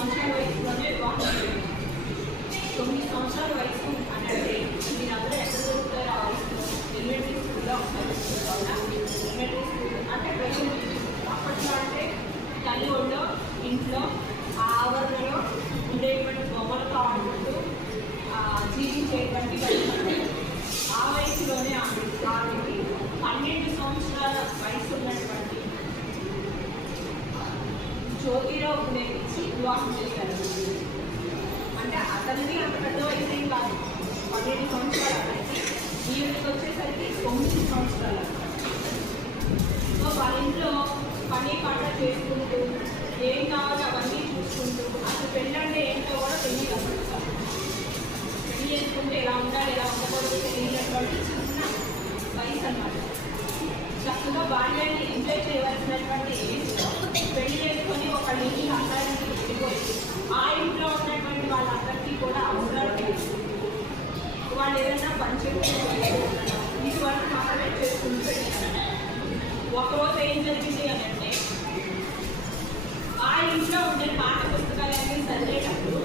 సంవత్సరాల వయసులోనే వివాహం చేయాలి. 9 సంవత్సరాల వయసు అంటే మీరందరూ ఎక్కడ దొరుకుతారు? ఆ వయసులో ఎలిమెంటరీ స్కూల్లో ఉంటారు. ఎలిమెంటరీ స్కూల్ అంటే ప్రెజెంట్ అప్పట్లో అంటే తల్లి ఒళ్ళో ఇంట్లో ఆవరణలో ఉండేటువంటి బొమ్మలతో ఆడుకుంటూ జీవించేటువంటి వయసు. ఆ వయసులోనే ఆవిడకి 12 సంవత్సరాల వయసు ఉన్నటువంటి జ్యోతిరావు పులేకి వివాహం చేశారు. అంటే అతనికి అంత పెద్ద వయసు ఏం కాదు, 12 సంవత్సరాలు. అతనికి ఈవిడికి వచ్చేసరికి 9 సంవత్సరాలు. సో వాళ్ళ ఇంట్లో పని పాట చేసుకుంటూ ఏం కావాలో అవన్నీ చూసుకుంటూ అసలు పెళ్ళంటే ఏంటో కూడా తెలియదు. అసలు పెళ్లి చేసుకుంటే ఎలా ఉండాలి ఎలా ఉండకూడదు తెలియనటువంటి చిన్న వయసు అన్నమాట. చక్కగా బాల్యాన్ని ఎంజాయ్ చేయవలసినటువంటి పెళ్లి చేసుకొని ఒక ఇంటి అమ్మాయికి వెళ్ళిపోయి ఆ ఇంట్లో ఉన్నటువంటి వాళ్ళందరికీ కూడా అవసరాలు తెలియదు. వాళ్ళు ఏదైనా పని చేసుకుంటూ ఇది వరకు మాత్రమే చేసుకుంటూ వెళ్ళారు. ఒకరోజు ఏం జరిగింది అని అంటే ఆ ఇంట్లో ఉండే పాఠ పుస్తకాలన్నీ చదివేటప్పుడు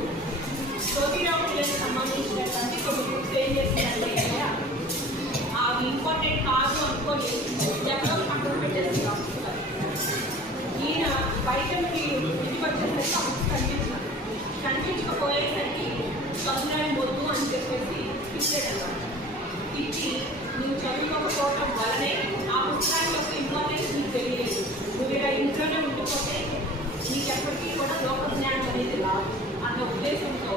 జ్యోతిరావు పులేకి సంబంధించినటువంటి కొన్ని బుక్స్ ఏం చేసిందంటే అవి ఇంపార్టెంట్ కాదు అనుకొని ఎక్కడో పక్కన పెట్టేసి పుస్తకాలు. ఈయన బయట ఇంటికి వచ్చేసరికి ఆ బుక్స్ కనిపించకపోయేసరికి చదువులని వద్దు అని చెప్పేసి ఇచ్చేటప్పుడు ఇచ్చి నువ్వు చదువుకోకపోవటం వల్లనే ఆ పుస్తకానికి ఒక ఇంపార్టెన్స్ నీకు తెలియలేదు. నువ్వు ఇలా ఇంట్లోనే ఉండిపోతే నీకు ఎప్పటికీ కూడా లోక జ్ఞానం అనేది రాదు అన్న ఉద్దేశంతో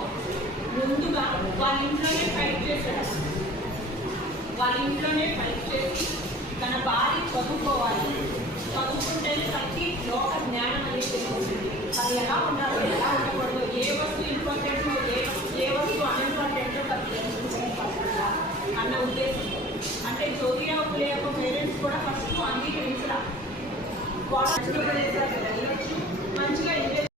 ముందుగా వాళ్ళ ఇంట్లోనే ఫైట్ చేశాడు. వాళ్ళ ఇంట్లోనే ఫైట్ చేసి తన భార్య చదువుకోవాలి, చదువుకుంటేనే తనకి లోక జ్ఞానం అనేది తెలుస్తుంది. అది ఎలా ఉండాలి ఎలా ఉండకూడదు, ఏ వస్తువు ఇంపార్టెంట్ ఏ వస్తువు అన్ఇంపార్టెంటో తనకు తెలుస్తుంది అన్న ఉద్దేశంతో. అంటే జ్యోతిరావు పులే యొక్క పేరెంట్స్ కూడా ఫస్ట్ అంగీకరించరా. వాళ్ళు మంచిగా వెళ్ళొచ్చు, మంచిగా